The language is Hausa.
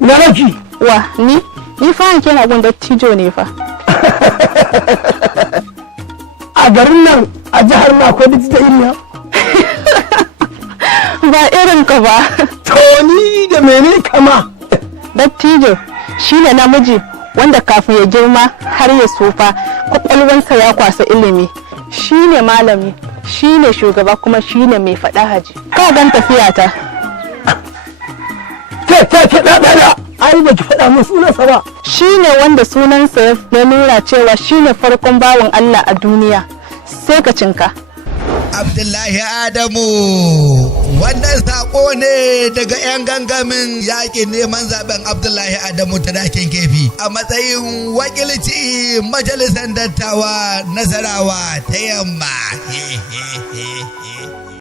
Na raki. Wa ni fa hanke na gun dattijo ne fa. A garin nan a jihar na akwai dattijo iriya. Ba irin ka ba. To ni da mene kama? Dattijo shine namiji wanda kafin ya girma har ya tsufa kwakwalwansa ya kwasa ilimi. Shine malami, shine shugaba kuma shine mai faɗa haji. Ka gan tafiya ta. Ke ɗaɗa ai ba ki faɗa min sunansa ba. Shine wanda sunansa ya nuna cewa shine farkon bawan Allah a duniya. Sai ka cinka. Abdullahi Adamu, wannan sako ne daga 'yan gangamin yakin neman zaben Abdullahi Adamu ta dakin kefi a matsayin wakilci majalisar dattawa Nasarawa ta yamma.